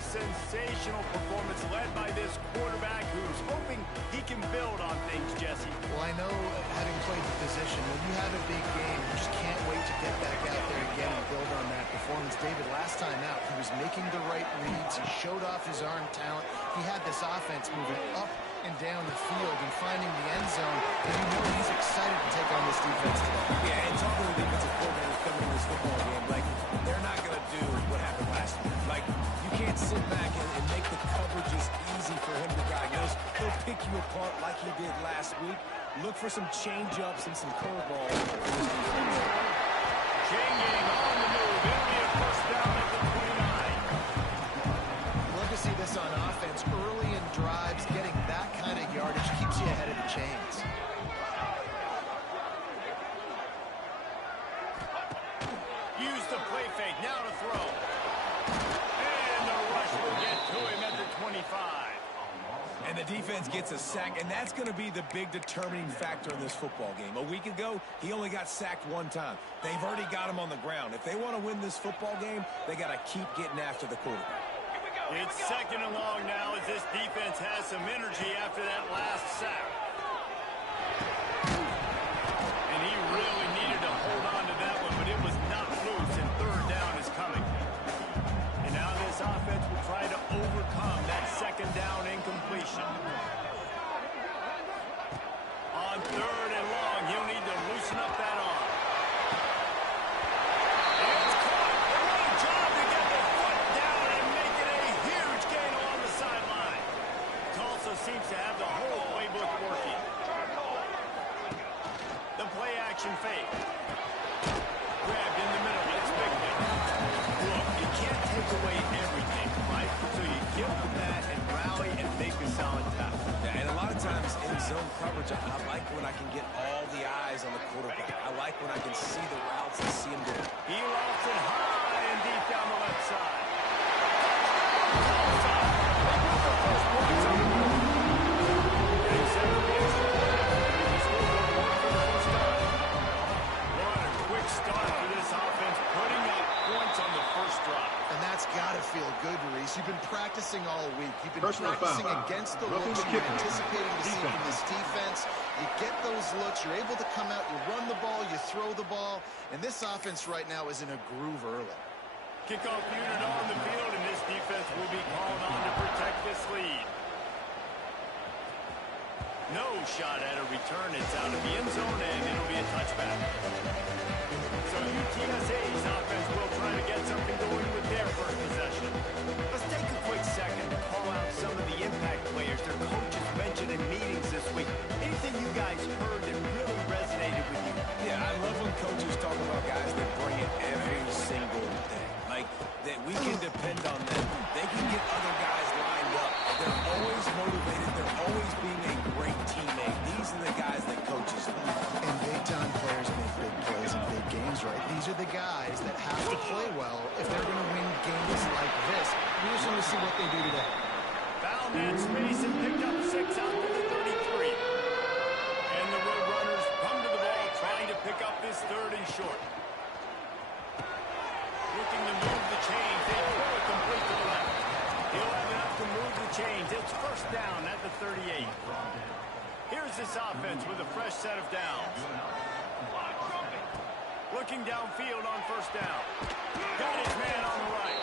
sensational performance led by this quarterback who's hoping he can build on things, Jesse. Well, I know, having played the position, when you have a big game, you just can't wait to get back out there again and build on that performance. David, last time out, he was making the right reads. He showed off his arm talent. He had this offense moving up and down the field and finding the end zone. And you know he's excited to take on this defense today. Yeah, and talking to the defensive coordinators coming in this football game, like, they're not going to do what happened last week. Like, you can't sit back and make the coverages easy for him to diagnose. He'll pick you apart like he did last week. Look for some change-ups and some curveballs. Changing on the move. It'll be a first down at the 29. Love to see this on offense. Early in drives, getting that kind of yardage keeps you ahead of the chains. Use the play fake. Now to throw. And the rush will get to him at the 25. And the defense gets a sack, and that's going to be the big determining factor in this football game. A week ago, he only got sacked one time. They've already got him on the ground. If they want to win this football game, they got to keep getting after the quarterback. It's second and long now as this defense has some energy after that last sack. And he really needed to hold on to that one, but it was not loose, and third down is coming. And now this offense will try to overcome that second down incompletion. On third and long, he'll need to loosen up that arm. And it's caught. What a job to get the foot down and make it a huge gain along the sideline. Tulsa seems to have the whole playbook working. The play action fake. Grabbed in the middle expectedly. Look, you can't take away everything, right? So you give them that and rally and make a solid tackle. Yeah, and a lot of times in zone coverage, I like when I can get all the eyes on the quarterback. I like when I can see the routes and see him do it. He lofts it high and deep down the left side. What a quick start for this offense, putting up points on the first drive. And that's got to feel good, Reese. You've been practicing all week. You've been Personal practicing foul. against the Roughing looks the you're kicker. anticipating to see from this defense. You get those looks. You're able to come out. You run the ball. You throw the ball. And this offense right now is in a groove early. Kickoff unit on the field, and this defense will be called on to protect this lead. No shot at a return. It's out of the end zone, and it'll be a touchback. So UTSA's offense will try to get something going with their first possession. Let's take a quick second to call out some of the impact players their coaches mentioned in meetings this week. Anything you guys heard that really resonated with you? Yeah, I love when coaches talk about guys that bring it every single day. Like, that we can depend on them. They can get other guys lined up. They're always motivated. They're always being a great teammate. These are the guys that coaches love. And big-time players make big plays in big games, right? These are the guys that have to play well if they're going to win games like this. We just want to see what they do today. Found that space and picked up 6 out to the 33. And the Roadrunners come to the ball trying to pick up this third and short. Looking to move the chains. They throw it complete to the left. He'll have enough to move the chains. It's first down at the 38. Here's this offense with a fresh set of downs. Looking downfield on first down. Got his man on the right.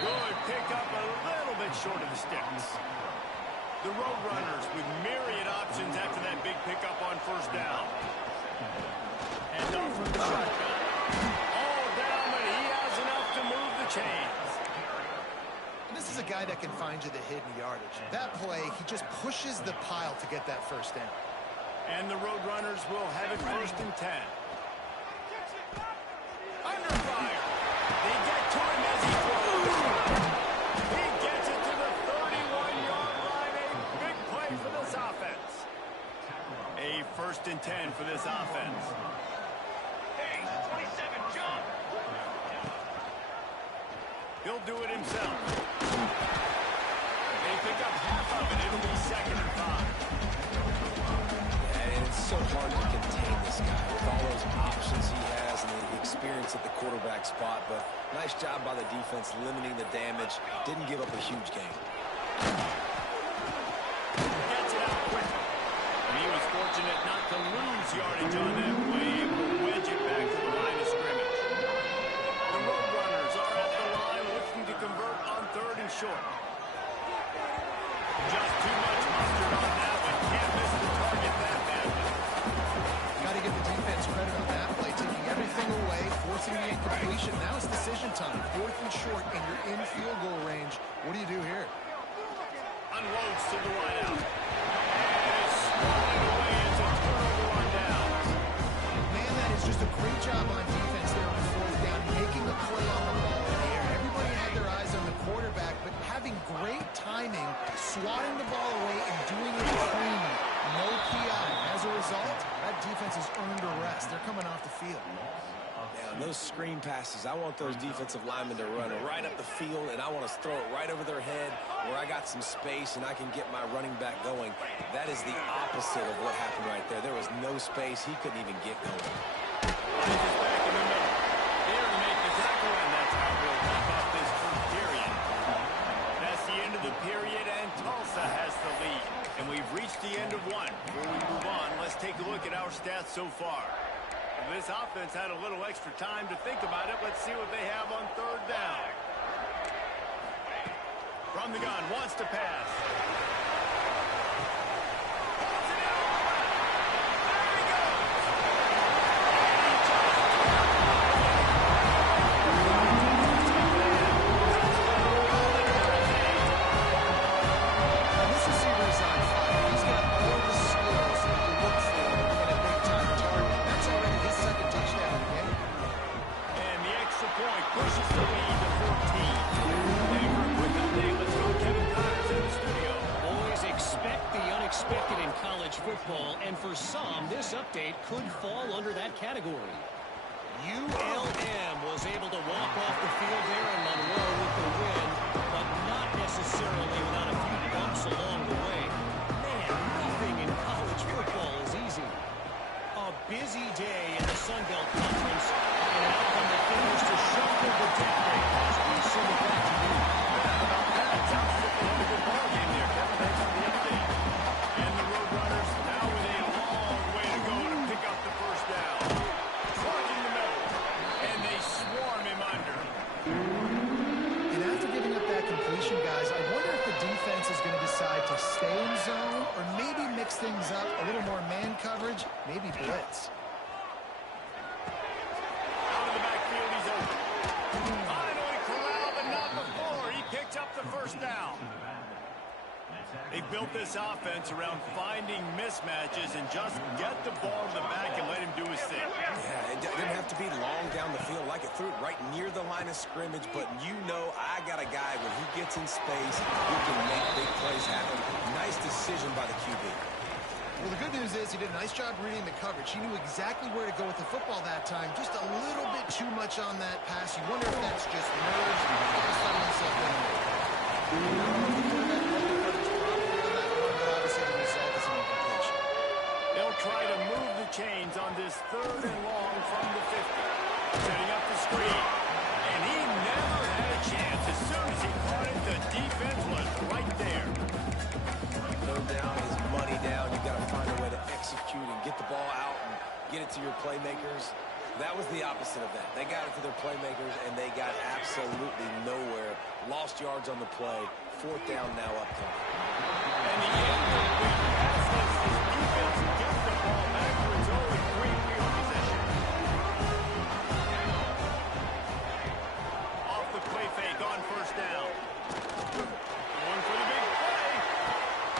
Good pick up a little bit short of the sticks. The Roadrunners with myriad options after that big pickup on first down. And off from the shotgun. All down, but he has enough to move the chains. And this is a guy that can find you the hidden yardage. That play, he just pushes the pile to get that first down. And the Roadrunners will have it first and 10. Under fire. They get to him as he throws. He gets it to the 31-yard line. A big play for this offense. A first and 10 for this offense. Hey, 27, jump. He'll do it himself. They pick up half of it. It'll be second and 5. And it's so hard to contain this guy with all those options he has, and the experience at the quarterback spot, but nice job by the defense limiting the damage. Didn't give up a huge gain. Gets it out quickly. And he was fortunate not to lose yardage on that play, able to wedge it back to the line of scrimmage. The Roadrunners are at the line looking to convert on 3rd and short. Just too much mustard on that one. Can't miss the target that badly. Got to give the defense credit on that play, taking everything away, forcing the incompletion. Now it's decision time. 4th and short, and you're in field goal range. What do you do here? Unloads to the wideout. And is swatted away into turnover on downs. Man, that is just a great job on defense there on 4th down, making a play on the ball in the air. Everybody had their eyes on the quarterback, but having great timing, swatting the ball away and doing it clean. No PI. As a result, that defense has earned a rest. They're coming off the field. Now, those screen passes, I want those defensive linemen to run right up the field, and I want to throw it right over their head where I got some space and I can get my running back going. That is the opposite of what happened right there. There was no space. He couldn't even get going. This is back in the middle. There to make the tackle, and that's how we'll wrap up this 1st period. That's the end of the period, and Tulsa has the lead. And we've reached the end of one. Before we move on, let's take a look at our stats so far. This offense had a little extra time to think about it. Let's see what they have on 3rd down. From the gun, wants to pass. There he goes. Now, this receiver is on fire. He's got all the skills that you look for in a big-time target. That's already his 2nd touchdown of the game. And the extra point pushes the lead to 14. And for a quick update, let's go to Kevin Connors in the studio. Always expect the unexpected in college football, and for some, this update could fall under that category. ULM was able to walk off the field there in Monroe with the win, but not necessarily without a few bumps along the way. Man, nothing in college football is easy. A busy day in the Sun Belt Conference, and an outcome that figures to shuffle the deck as we send it back to you. Sounds like they had a good ball game there, Kevin. Thanks for the update. And the Roadrunners now with a long way to go to pick up the 1st down. Clogging the middle, and they swarm him under. And after giving up that completion, guys, I wonder if the defense is going to decide to stay in zone or maybe mix things up, a little more man coverage, maybe blitz. Out of the backfield, he's open. Finally corralled, but not before. He picked up the 1st down. They built this offense around finding mismatches and just get the ball to the back and let him do his thing. Yeah, it didn't have to be long down the field. Like it threw it right near the line of scrimmage, but you know I got a guy when he gets in space, he can make big plays happen. Nice decision by the QB. Well, the good news is he did a nice job reading the coverage. He knew exactly where to go with the football that time. Just a little bit too much on that pass. You wonder if that's just nerves. He's letting himself down. They'll try to move the chains on this 3rd and long from the 50. Setting up the screen. And he never had a chance. As soon as he caught it, the defense was right there. 3rd down is money down. You got to find a way to execute and get the ball out and get it to your playmakers. That was the opposite of that. They got it to their playmakers, and they got absolutely nowhere. Lost yards on the play. 4th down now upcoming. And the incomplete pass lets this defense get the ball back to its own great field possession. Off the play fake on 1st down. Going for the big play.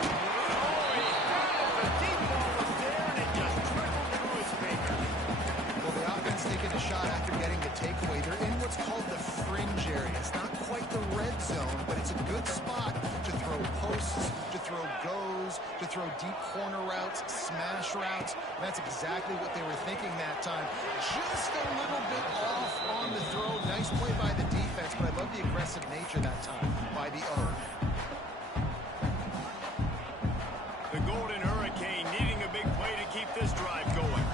Oh, he had it. The deep ball was there, and it just trickled through his fingers. Well, the offense taking a shot after getting the takeaway. They're in what's called the fringe area. It's not quite the red zone, but it's a good spot to throw posts, to throw goes, to throw deep corner routes, smash routes. And that's exactly what they were thinking that time. Just a little bit off on the throw. Nice play by the defense, but I love the aggressive nature that time by the O. The Golden Hurricane needing a big play to keep this drive going.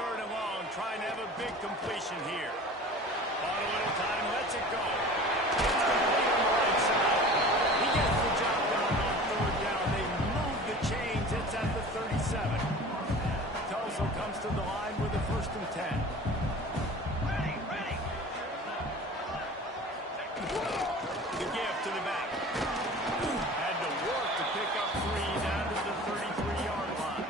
3rd and long, trying to have a big completion here. Bought a little time, lets it go. It's complete on the right side. He gets the job done on 3rd down. They move the chains. It's at the 37. Tulsa comes to the line with a 1st and 10. The give to the back. Had to work to pick up 3 down to the 33-yard line.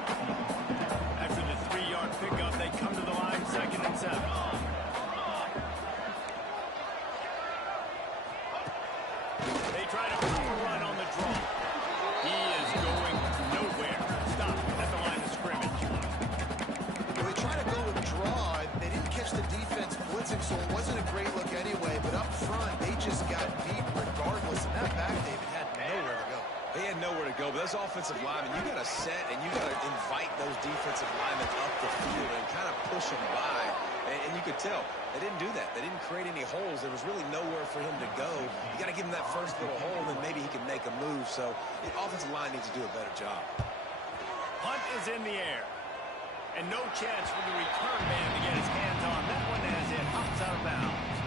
After the 3-yard pickup, they come to the line 2nd and 7. They try to move a run on the draw. He is going nowhere. Stop at the line of scrimmage. Well, they try to go with draw. They didn't catch the defense blitzing, so it wasn't a great look anyway. But up front, they just got beat regardless. And that back, David, had nowhere to go. They had nowhere to go, but those offensive linemen, you got to set and you got to invite those defensive linemen up the field and kind of push them by. And you could tell they didn't do that. They didn't create any holes. There was really nowhere for him to go. You got to give him that first little hole, and then maybe he can make a move. So the offensive line needs to do a better job. Punt is in the air. And no chance for the return man to get his hands on that one as it hops out of bounds.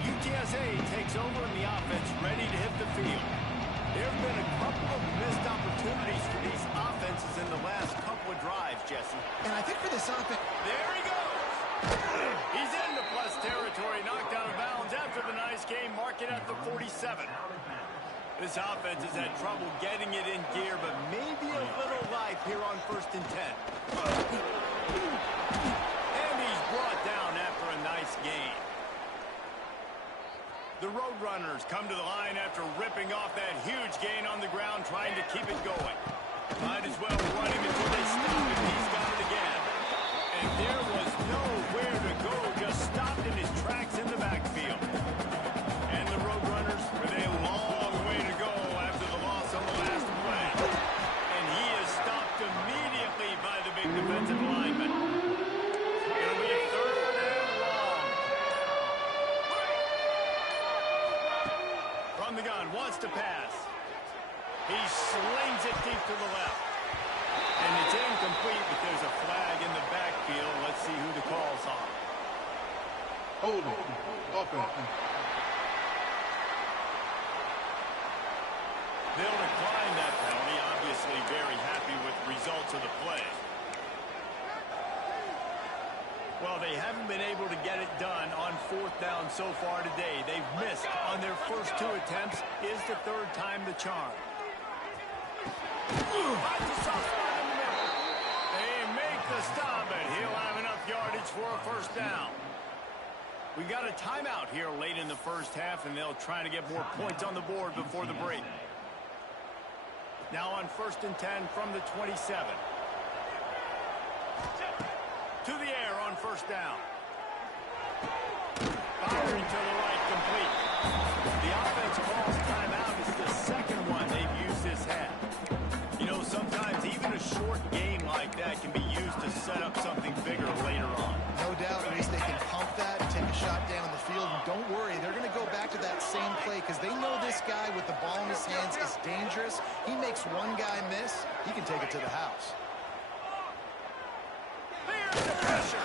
UTSA takes over in the offense, ready to hit the field. There have been a couple of missed opportunities for these offenses in the last couple of drives, Jesse. And I think for this offense... There he goes! He's into plus territory, knocked out of bounds after the nice game, mark it at the 47. This offense has had trouble getting it in gear, but maybe a little life here on 1st and 10. And he's brought down after a nice gain. The Roadrunners come to the line after ripping off that huge gain on the ground, trying to keep it going. Might as well run him until they stop him. He's got it again. And there was nowhere to go, just stopped in his tracks in the backfield. And the Roadrunners with a long way to go after the loss on the last play. And he is stopped immediately by the big defensive lineman. It'll be 3rd and long. From the gun, wants to pass. He slings it deep to the left. And it's incomplete, but there's a flag in the backfield. Let's see who the call's on. Hold it. Okay. They'll decline that penalty. Obviously very happy with the results of the play. Well, they haven't been able to get it done on 4th down so far today. They've missed on their first 2 attempts. Is the 3rd time the charm. They make the stop, but he'll have enough yardage for a 1st down. We got a timeout here late in the 1st half, and they'll try to get more points on the board before the break. Now on 1st and 10 from the 27. To the air on 1st down. Firing to the right, complete. The offense calls timeout. It's the 2nd one they've used this half. You know, sometimes even a short game like that can be used to set up something bigger later on. No doubt, Reese, they can pump that, take a shot down the field, and don't worry, they're going to go back to that same play because they know this guy with the ball in his hands is dangerous. He makes one guy miss, he can take it to the house. There's the pressure.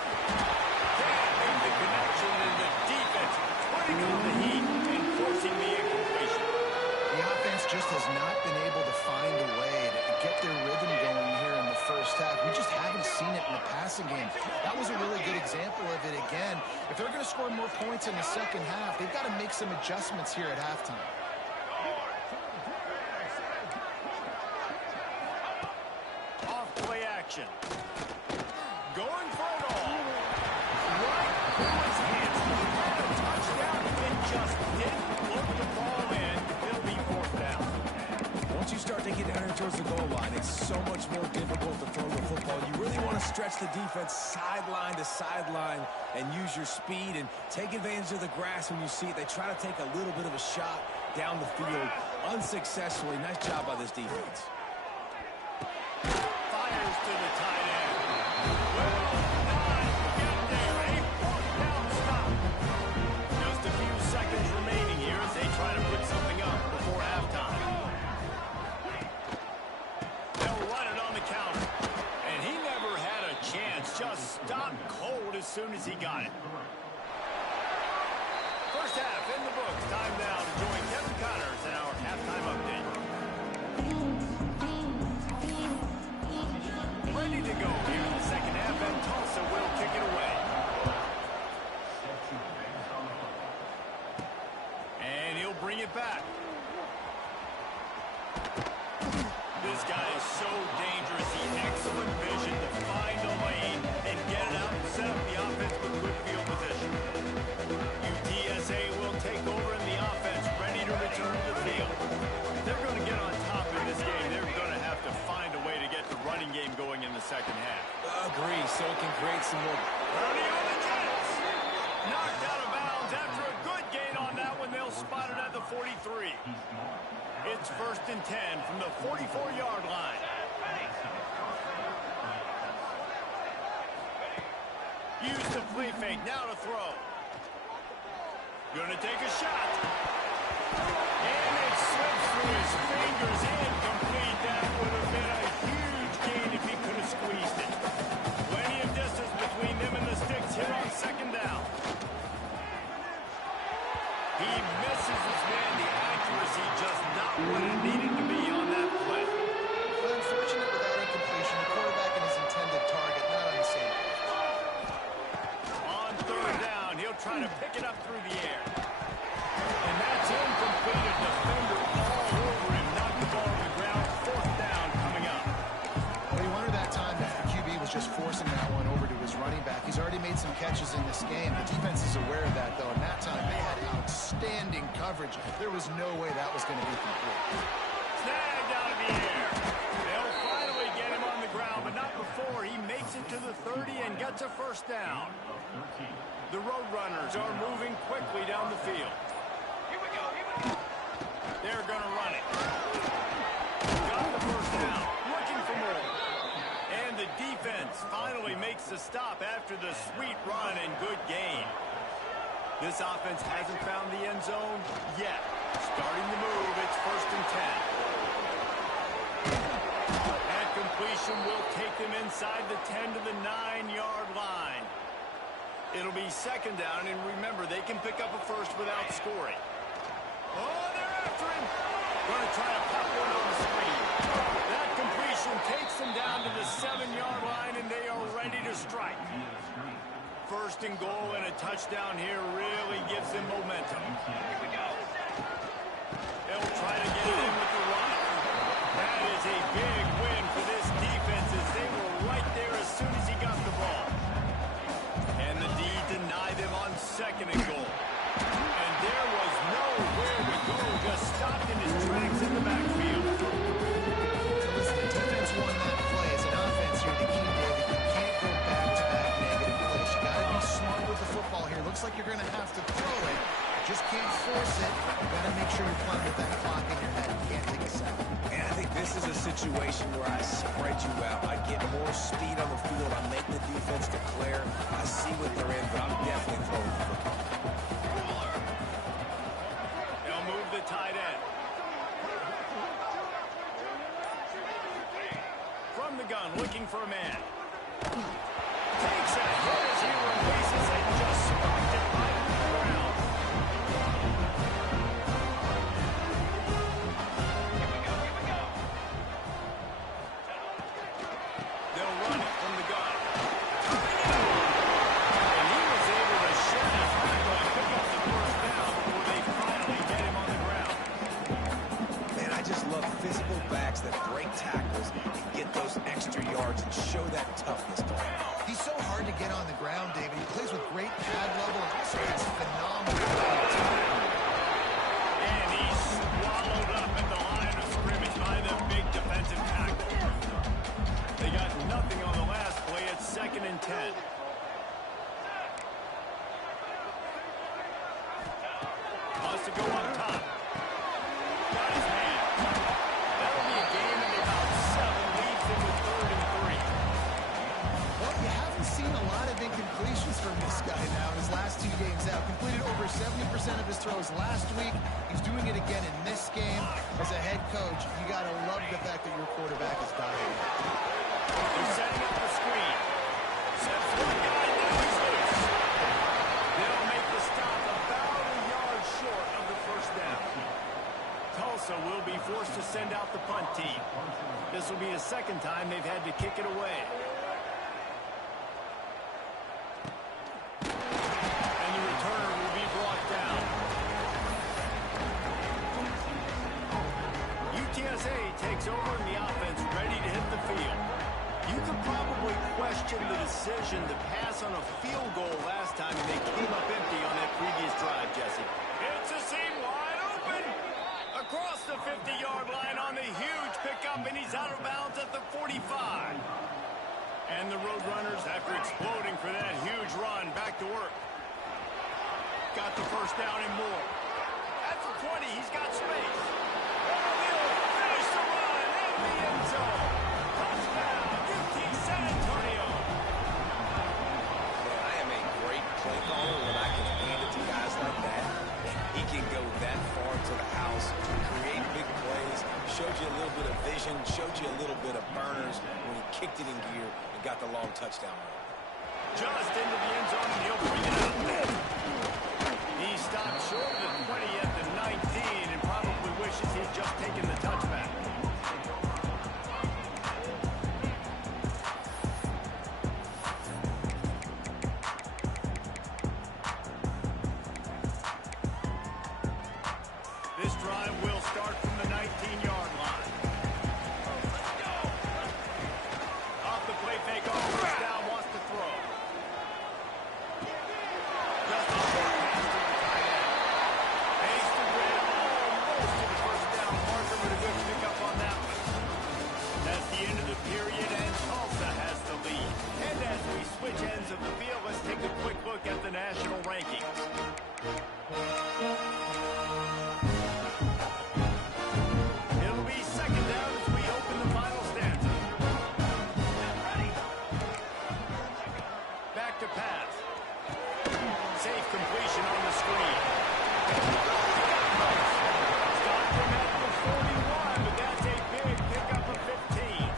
Can't make the connection, and the defense putting on the heat and forcing the incompletion. The offense just has not been able to find a way to get their rhythm going here in the 1st half. We just haven't seen it in the passing game. That was a really good example of it again. If they're going to score more points in the 2nd half, they've got to make some adjustments here at halftime. Off play action. Going for it all. Right through his hands. He had a touchdown and just didn't look the ball in. It'll be 4th down. Once you start to get down here towards the goal line, it's so much more difficult to throw the football. You really want to stretch the defense sideline to sideline and use your speed and take advantage of the grass when you see it. They try to take a little bit of a shot down the field unsuccessfully. Nice job by this defense. Fires to the tight end. Well, not get there. A 4th down stop. Just a few seconds remaining here as they try to put something up before halftime. They'll run it on the counter. And he never had a chance. Just out cold as soon as he got it. First half in the books. Time now to join Kevin Connors in our halftime update. Ready to go here in the second half, and Tulsa will kick it away. And he'll bring it back. This guy is so dangerous. He has excellent vision to find a lane and get it out and set up the offense with good field position. UTSA will take over in the offense, ready to return to the field. If they're going to get on top in this game, they're going to have to find a way to get the running game going in the second half. Agree, so it can create some more. Running on the Jets. Knocked out of bounds after a good gain on that one. They'll spot it at the 43. It's 1st and 10 from the 44-yard line. Use the flea fake, now to throw. Gonna take a shot. And it slips through his fingers. Incomplete. That would have been a huge gain if he could have squeezed it. Plenty of distance between them and the sticks here on second down. He misses his man. The accuracy just not what it needed to be on that play. But unfortunate with that incompletion, the quarterback and his intended target not on the same page. On third down, he'll try to pick it up through the air. And that's incomplete. A defender all over him. Knocked the ball on the ground. 4th down coming up. Well, you wonder that time if the QB was just forcing that one over to his running back. He's already made some catches in this game. The defense is aware of that, though, and that time they had outstanding coverage. There was no way that was going to be complete. Snagged out of the air. They'll finally get him on the ground, but not before he makes it to the 30 and gets a 1st down. The Roadrunners are moving quickly down the field. Here we go. They're going to run it. Got the 1st down. Looking for more. And the defense finally makes the stop after the sweet run and good gain. This offense hasn't found the end zone yet. Starting to move, it's 1st and 10. That completion will take them inside the 10 to the 9-yard line. It'll be 2nd down, and remember, they can pick up a first without scoring. Oh, they're after him. Going to try to pop one on the screen. That completion takes them down to the 7-yard line, and they are ready to strike. 1st and goal, and a touchdown here really gives them momentum. Here we go. They'll try to get it in with the run. That is a big win for this defense as they were right there as soon as he got the ball. And the D denied them on 2nd and goal. And there was nowhere to go, just stopped in his tracks in the backfield. Listen, the defense won that play. As an offense here, the key, David, you can't go back-to-back negative plays. You got to be smart with the football here. Looks like you're going to have to throw it. Just can't force it. You got to make sure you're playing with that clock in your head. You can't take a sack. And I think this is a situation where I spread you out. I get more speed on the field. I make the defense declare. I see what they're in, but I'm definitely throwing the football. They'll move the tight end. From the gun, looking for a man. Takes a hit as he releases it. Just sparked it right to the ground. They'll run it from the gun. And he was able to shed his tackle and pick up the 1st down before they finally get him on the ground. Man, I just love physical backs that break tackles and get those extra yards and show that toughness to him. He's so hard to get on the ground, David. He plays with great pad level and also has phenomenal time. And he's swallowed up at the line of scrimmage by the big defensive tackle. They got nothing on the last play. It's 2nd and 10. Wants to go up top. Got his man. That'll be a game of about 7. Leads him with 3rd and 3. Well, you haven't seen a lot of incompletions from this guy now in his last 2 games out. Completed over 70% of his throws last week. He's doing it again in this game. As a head coach, you got to love the fact that your quarterback is dying. They're setting up the screen. Sips one guy, now he's loose. They'll make the stop about a yard short of the first down. Tulsa will be forced to send out the punt team. This will be the second time they've had to kick it away. And the returner will be brought down. UTSA takes over in the offense, ready to hit the field. You could probably question the decision to pass on a field goal last time and they came up empty on that previous drive, Jesse. It's a seam wide open. Across the 50-yard line on the huge pickup, and he's out of bounds at the 45. And the Roadrunners, after exploding for that huge run, back to work. Got the first down and more. At the 20, he's got space. He'll finish the run in the end zone. Touchdown, UT San Antonio. Man, I am a great play caller when I can hand it to guys like that. He can go that far to the house, create big plays, showed you a little bit of vision, showed you a little bit of burners when he kicked it in gear and got the long touchdown run. Just into the end zone, and he'll bring it out. He stopped short of the 20 at the 19 and probably wishes he'd just taken the touchback. This drive will start from the 19-yard line. Off the play fake, first down, wants to throw. Just a short pass to the tight end. Pace to grab almost to the first down marker, but a good pickup on that one. That's the end of the period, and Tulsa has the lead. And as we switch ends of the field, let's take a quick look at the national rankings. It'll be second down as we open the final stanza. Back to pass. Safe completion on the screen. Stop from at the 41, but that's a big pickup of 15.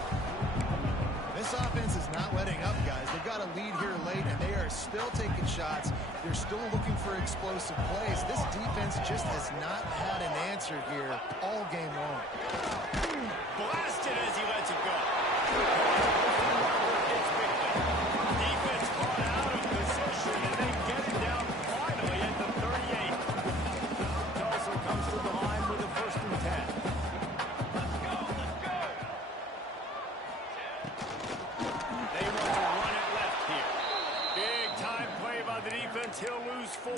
This offense is not letting up, guys. They've got a lead here late, and they are still taking shots. They're still looking for explosive plays. This defense just has not had an answer here all game long. Blasted as he lets it go. It's quickly. Defense caught out of position, and they get it down finally at the 38. Tulsa comes to the line with a 1st and 10. They want to run it left here. Big time play by the defense. He'll lose 4.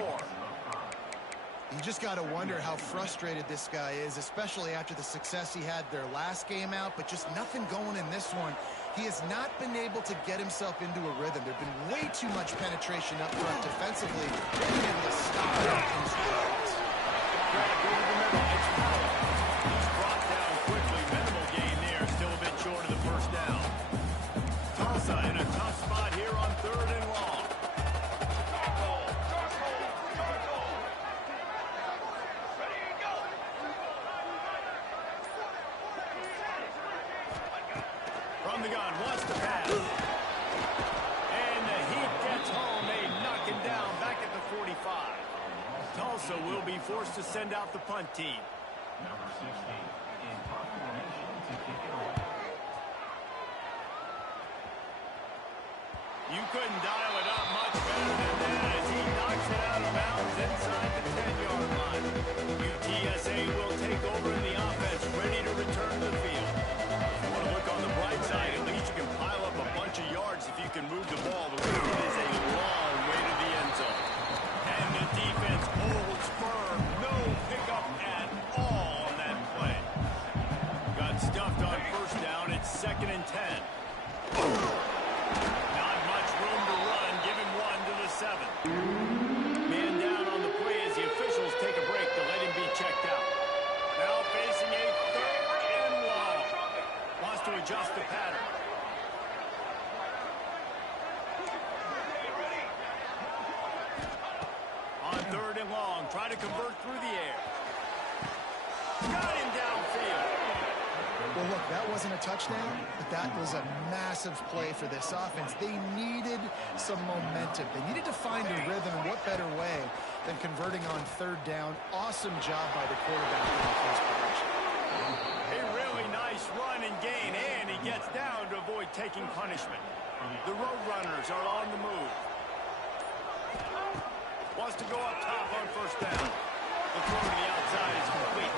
You just got to wonder how frustrated this guy is, especially after the success he had their last game out, but just nothing going in this one. He has not been able to get himself into a rhythm. There's been way too much penetration up front defensively. They've been able to stop it in his tracks. He's brought down quickly. Minimal gain there. Still a bit short of the first down. Tulsa in a tough spot here on 3rd and long. From the gun, wants to pass. And the heat gets home. They knock him down back at the 45. Tulsa will be forced to send out the punt team. Number 16 in formation to kick it away. You couldn't dial it up much better than that as he knocks it out of bounds inside the 10-yard line. UTSA will take over in the offense, ready to return to the field. If you want to look on the bright side, at least you can pile up a bunch of yards if you can move the ball. The rest of it is a long way to the end zone. And the defense holds firm. No pickup at all on that play. Got stuffed on first down. It's 2nd and 10. Not much room to run. Give him 1 to the 7. Man down on the play as the officials take a break to let him be checked out. Now facing a 3rd and long. Wants to adjust the pattern. On 3rd and long, try to convert through the air. Got him downfield. Well, look, That wasn't a touchdown, but that was a massive play for this offense. They needed some momentum. They needed to find a rhythm, and what better way than converting on third down. Awesome job by the quarterback in the first possession. A really nice run and gain, and he gets down to avoid taking punishment. The Roadrunners are on the move. Wants to go up top on first down. The throw to the outside is complete.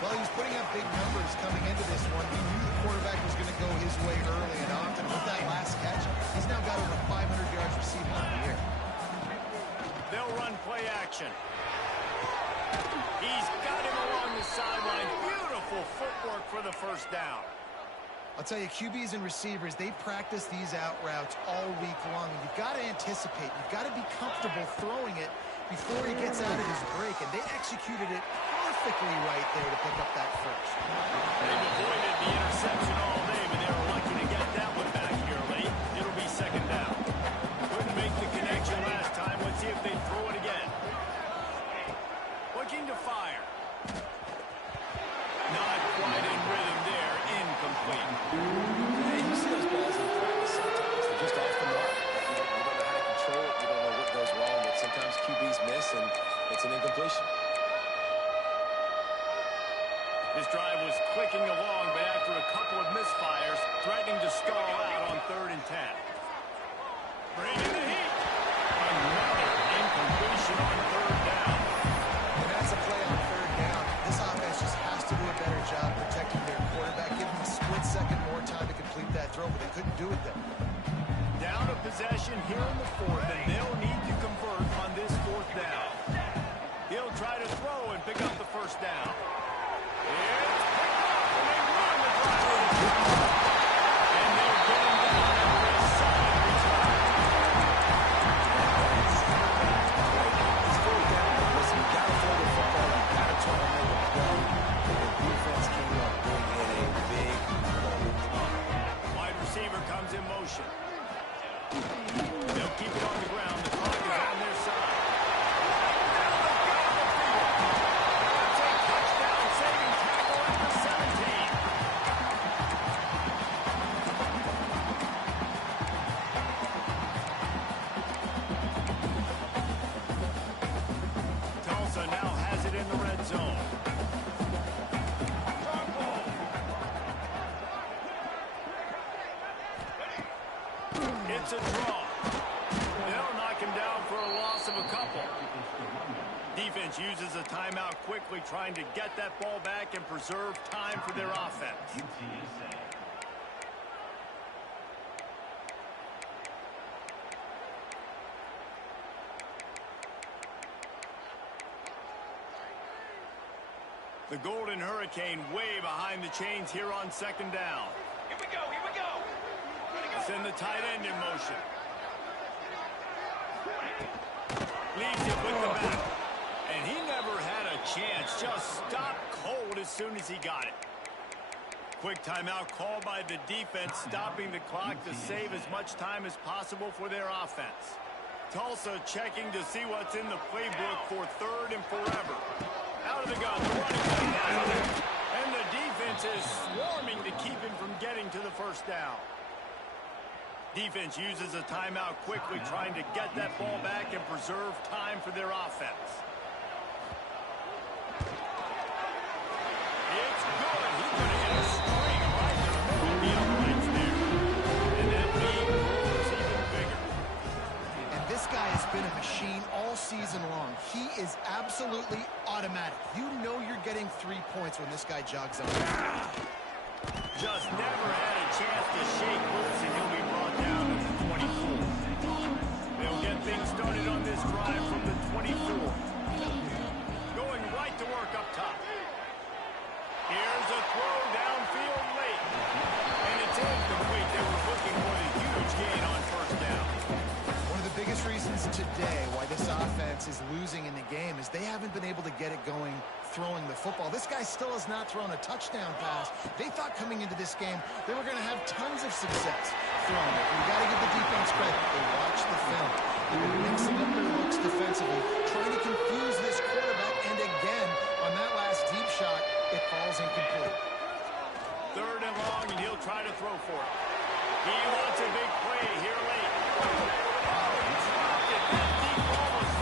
Well, he was putting up big numbers coming into this one. He knew the quarterback was going to go his way early and often. With that last catch, he's now got over 500 yards receiving on the year. They'll run play action. He's got him along the sideline. Beautiful footwork for the first down. I'll tell you, QBs and receivers, they practice these out routes all week long. And you've got to anticipate. You've got to be comfortable throwing it before he gets out of his break. And they executed it perfectly right there to pick up that first. They've avoided the interception all day, but they were lucky to get that one back here late. It'll be second down. Couldn't make the connection last time. Let's see if they throw it again. Looking to fire. Not quite in rhythm there. Incomplete. Hey, you see those balls in practice sometimes. They're just off the mark. You don't know how to control it. You don't know what goes wrong, but sometimes QBs miss, and it's an incompletion. This drive was clicking along, but after a couple of misfires, threatening to stall out on 3rd and 10. Bringing the heat. Another incompletion on 3rd down. And that's a play on 3rd down. This offense just has to do a better job protecting their quarterback. Give them a split second more time to complete that throw, but they couldn't do it there. Down a possession here in the 4th, and they'll need to convert on this 4th down. He'll try to throw and pick up the first down. They'll keep it on the ground. The clock is on their side. It's a touchdown-saving tackle at the 17. Tulsa now has it in the red zone. It's a draw. They'll knock him down for a loss of a couple. Defense uses a timeout quickly, trying to get that ball back and preserve time for their offense. UTSA. The Golden Hurricane way behind the chains here on 2nd down. Here we go, here we go. Send the tight end in motion. Leaves it with the back. And he never had a chance. Just stopped cold as soon as he got it. Quick timeout called by the defense, stopping the clock to save as much time as possible for their offense. Tulsa checking to see what's in the playbook for 3rd and forever. Out of the gun, the running back has it. And the defense is swarming to keep him from getting to the first down. Defense uses a timeout quickly, trying to get that ball back and preserve time for their offense. It's good. He's going to hit a string right in the middle of the uprights there. And that lead grows even bigger. And this guy has been a machine all season long. He is absolutely automatic. You know you're getting 3 points when this guy jogs on. Just never had a chance to shake loose, and he'll be brought down to the 24. They'll get things started on this drive from the 24. Going right to work up top. Here's a throw downfield late. And it's incomplete. They were looking for the huge gain on first down. One of the biggest reasons today why this offense is losing in the game is they haven't been able to get it going throwing the football. This guy still has not thrown a touchdown pass. They thought coming into this game they were going to have tons of success throwing it. You got to give the defense credit. They watched the film. They were mixing up their looks defensively, trying to confuse this quarterback, and again, on that last deep shot, it falls incomplete. 3rd he'll try to throw for it. He wants a big play here late. Oh, he dropped it. That deep ball was